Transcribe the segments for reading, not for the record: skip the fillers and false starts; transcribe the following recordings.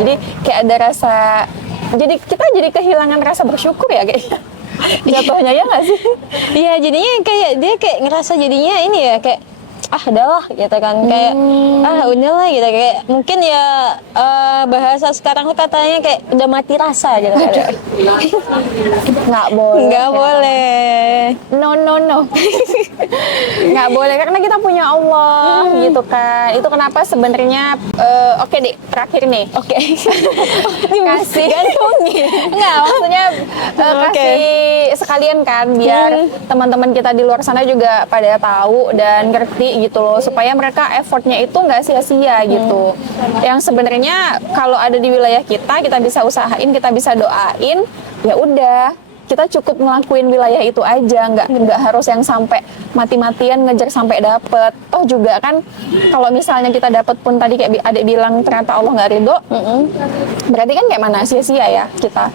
Jadi kayak ada rasa, jadi kita jadi kehilangan rasa bersyukur ya kayaknya. Jatuhnya ya nggak sih? Iya, jadinya kayak dia kayak ngerasa jadinya ini ya kayak udahlah gitu kan, kayak udahlah gitu, kayak mungkin ya bahasa sekarang tuh katanya kayak udah mati rasa gitu. Nggak boleh. Nggak boleh. No. Nggak boleh karena kita punya Allah gitu kan. Itu kenapa sebenarnya oke deh, terakhir nih. Oke. Kasih gantungin. Nggak, maksudnya kasih sekalian kan biar teman-teman kita di luar sana juga pada tahu dan ngerti gitu loh, supaya mereka effortnya itu nggak sia-sia gitu. Yang sebenarnya kalau ada di wilayah kita bisa usahain, kita bisa doain, ya udah kita cukup ngelakuin wilayah itu aja, nggak harus yang sampai mati-matian ngejar sampai dapet. Toh juga kan kalau misalnya kita dapet pun tadi kayak adik bilang ternyata Allah nggak ridho, berarti kan kayak mana sia-sia ya kita.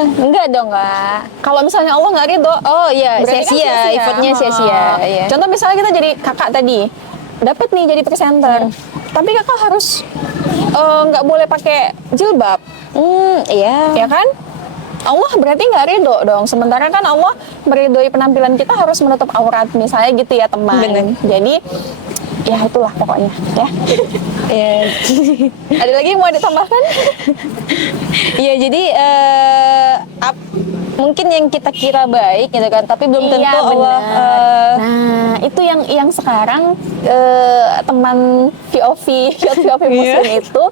Enggak dong, Kak. Kalau misalnya Allah nggak ridho, Oh iya, berarti kan sia-sia, effortnya sia-sia. Iya. Contoh misalnya kita jadi kakak tadi, dapat nih jadi presenter, tapi kakak harus nggak boleh pakai jilbab, Iya. ya kan? Allah berarti nggak ridho dong. Sementara kan Allah meridhoi penampilan kita harus menutup aurat, misalnya gitu ya teman. Bener. Jadi ya itulah pokoknya ya. Iya. Ada lagi yang mau ditambahkan? Iya, jadi mungkin yang kita kira baik gitu kan, tapi belum tentu Allah. Nah, itu yang sekarang teman VOV muslim itu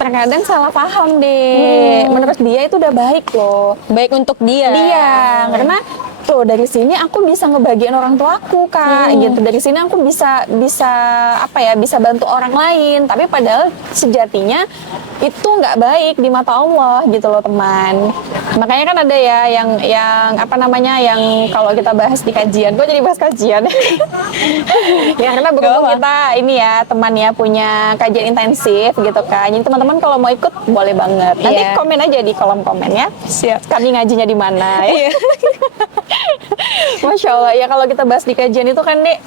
terkadang salah paham deh. Menurut dia itu udah baik loh. Baik untuk dia. Karena tuh dari sini aku bisa ngebagiin orang tuaku kak, gitu. Dari sini aku bisa bantu orang lain. Tapi padahal sejatinya itu nggak baik di mata Allah gitu loh teman. Makanya kan ada ya yang yang kalau kita bahas di kajian, gue jadi bahas kajian. Ya karena berhubung kita ini ya teman ya punya kajian intensif gitu kan. Jadi teman-teman kalau mau ikut boleh banget. Nanti komen aja di kolom komen ya. Siap. Kami ngajinya di mana ya. Masya Allah ya, kalau kita bahas di kajian itu kan Dek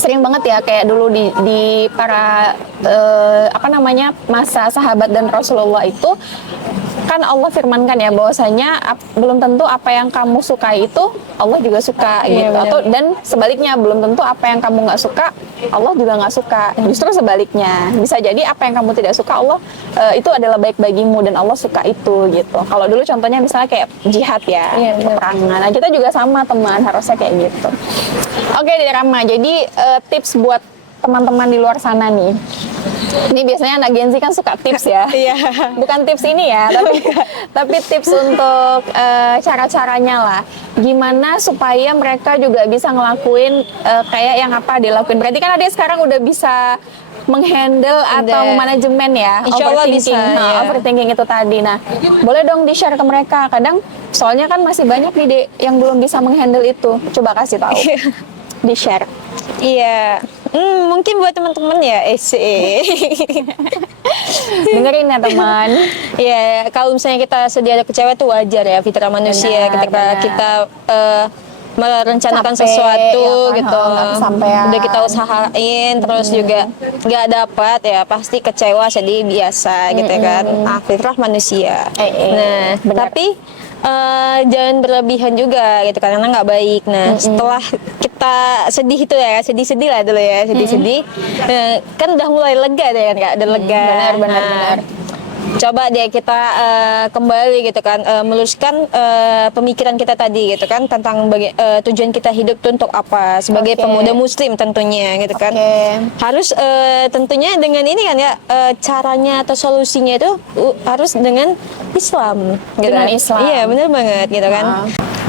sering banget ya kayak dulu di para masa sahabat dan Rasulullah itu kan Allah firmankan ya bahwasanya belum tentu apa yang kamu sukai itu Allah juga suka gitu. Atau dan sebaliknya belum tentu apa yang kamu nggak suka Allah juga nggak suka. Justru sebaliknya bisa jadi apa yang kamu tidak suka Allah itu adalah baik bagimu dan Allah suka itu gitu. Kalau dulu contohnya misalnya kayak jihad ya, peperangan. Nah kita juga sama teman, harusnya kayak gitu. Oke deh Rama, jadi tips buat teman-teman di luar sana nih. Ini biasanya anak Gen Z kan suka tips ya. Iya. Bukan tips ini ya, tapi tips untuk cara-caranya lah. Gimana supaya mereka juga bisa ngelakuin kayak yang apa dilakuin. Berarti kan ada sekarang udah bisa menghandle atau manajemen ya. Insya Allah bisa. Overthinking itu tadi. Nah, boleh dong di-share ke mereka. Kadang soalnya kan masih banyak nih Dek yang belum bisa menghandle itu. Coba kasih tahu. Di-share. Iya. Mungkin buat teman-teman ya, dengerin ya teman. Ya, kalau misalnya kita sedih ada kecewa itu wajar ya, fitrah manusia. Ketika kita merencanakan sesuatu ya, gitu, udah kita usahain, terus juga nggak dapat ya, pasti kecewa, sedih biasa gitu kan. Fitrah manusia. Nah, tapi jangan berlebihan juga gitu karena nggak baik. Nah, setelah kita sedih itu ya, sedih-sedih lah dulu ya, sedih-sedih, kan udah mulai lega deh kan Kak, udah lega. Benar. Coba deh kita kembali gitu kan, meluruskan pemikiran kita tadi gitu kan tentang tujuan kita hidup itu untuk apa sebagai pemuda muslim tentunya gitu kan. Harus tentunya dengan ini kan ya, caranya atau solusinya itu harus dengan Islam gitu. Dengan Islam. Iya benar banget gitu kan.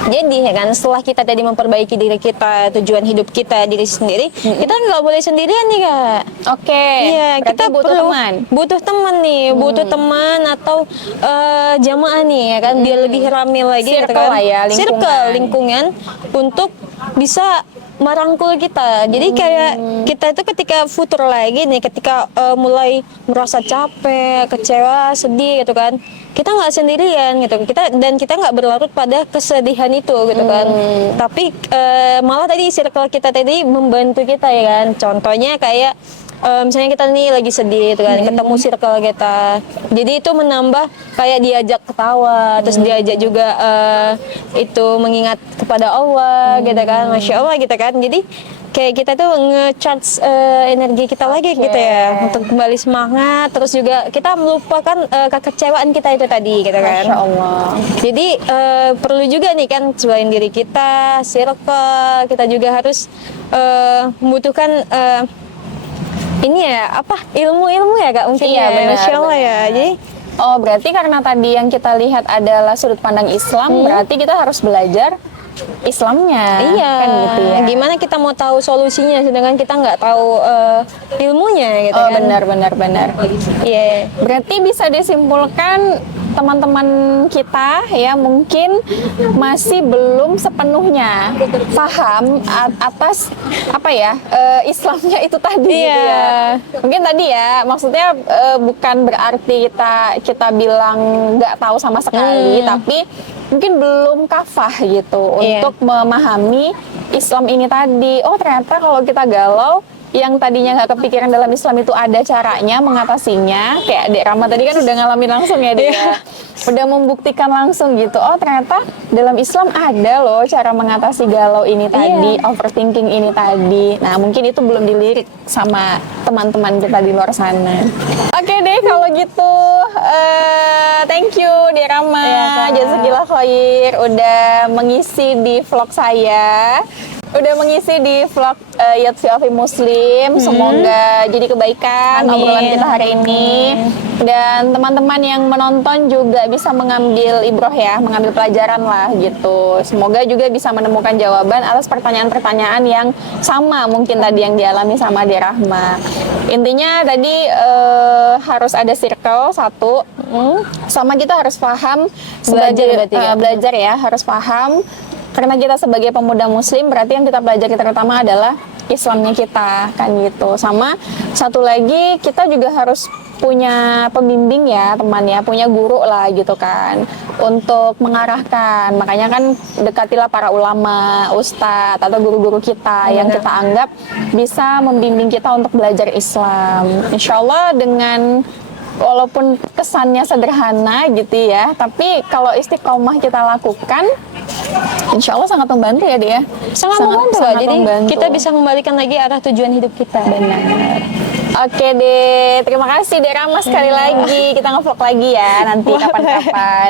Jadi ya kan setelah kita tadi memperbaiki diri kita, tujuan hidup kita, diri sendiri, kita nggak boleh sendirian nih Kak. Iya, kita butuh teman. Butuh teman nih, butuh teman atau jamaah nih ya kan, biar lebih ramai lagi gitu kan. Circle lah ya, lingkungan untuk bisa merangkul kita. Jadi kayak kita itu ketika futur lagi nih, ketika mulai merasa capek, kecewa, sedih gitu kan, kita nggak sendirian gitu. Kita nggak berlarut pada kesedihan itu gitu kan. Tapi malah tadi circle kita tadi membantu kita ya kan. Contohnya kayak misalnya kita nih lagi sedih gitu kan, ketemu circle kita, jadi itu menambah kayak diajak ketawa, terus diajak juga itu mengingat kepada Allah gitu kan, Masya Allah gitu kan. Jadi kayak kita tuh nge-charge energi kita lagi gitu ya, untuk kembali semangat, terus juga kita melupakan kekecewaan kita itu tadi gitu kan. Masya Allah. Jadi perlu juga nih kan, selain diri kita, circle, kita juga harus membutuhkan ini ya, apa, ilmu-ilmu ya Kak mungkin Iya, ya, benar, Masya Allah benar. ya. Jadi Oh, berarti karena tadi yang kita lihat adalah sudut pandang Islam, berarti kita harus belajar Islamnya. iya, Kan gitu ya. gimana kita mau tahu solusinya sedangkan kita nggak tahu ilmunya gitu Oh, kan. benar. Iya. Berarti bisa disimpulkan teman-teman kita ya mungkin masih belum sepenuhnya paham atas apa ya Islamnya itu tadi gitu ya. Mungkin tadi ya maksudnya bukan berarti kita bilang nggak tahu sama sekali, tapi mungkin belum kafah gitu untuk memahami Islam ini tadi. Oh ternyata kalau kita galau, yang tadinya nggak kepikiran dalam Islam itu ada caranya mengatasinya. Kayak Dek Rama tadi kan udah ngalamin langsung ya dia, udah membuktikan langsung gitu. Oh ternyata dalam Islam ada loh cara mengatasi galau ini tadi, overthinking ini tadi. Nah mungkin itu belum dilirik sama teman-teman kita di luar sana. Oke deh kalau gitu, thank you Dek Rama, jazakillah khair udah mengisi di vlog saya. Udah mengisi di vlog Yatfi Alfi Muslim. Semoga jadi kebaikan obrolan kita hari ini. Dan teman-teman yang menonton juga bisa mengambil ibroh ya, mengambil pelajaran lah gitu. Semoga juga bisa menemukan jawaban atas pertanyaan-pertanyaan yang sama mungkin tadi yang dialami sama Dek Rahma. Intinya tadi harus ada circle satu, sama kita harus paham belajar ya, harus paham. Karena kita sebagai pemuda muslim, berarti yang kita pelajari terutama adalah Islamnya kita, kan gitu. Sama satu lagi, kita juga harus punya pembimbing ya, teman ya, punya guru lah gitu kan, untuk mengarahkan. Makanya kan dekatilah para ulama, ustadz, atau guru-guru kita yang kita anggap bisa membimbing kita untuk belajar Islam. Insya Allah dengan walaupun kesannya sederhana gitu ya, tapi kalau istiqomah kita lakukan, insya Allah sangat membantu ya dia. Sangat membantu lah. Jadi membantu. kita bisa kembalikan lagi arah tujuan hidup kita. Benar. Oke deh, terima kasih Dek Rama sekali lagi. Kita nge-vlog lagi ya nanti kapan-kapan.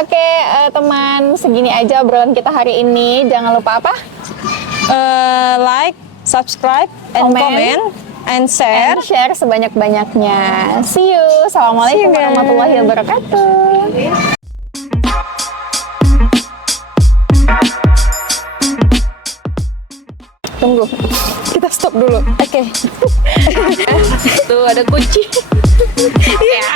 Oke, teman, segini aja obrolan kita hari ini. Jangan lupa apa? Like, subscribe, and comment, and share. Sebanyak-banyaknya. See you. Assalamualaikum warahmatullahi wabarakatuh. Tunggu, kita stop dulu. Oke. Tuh ada kunci. Ya.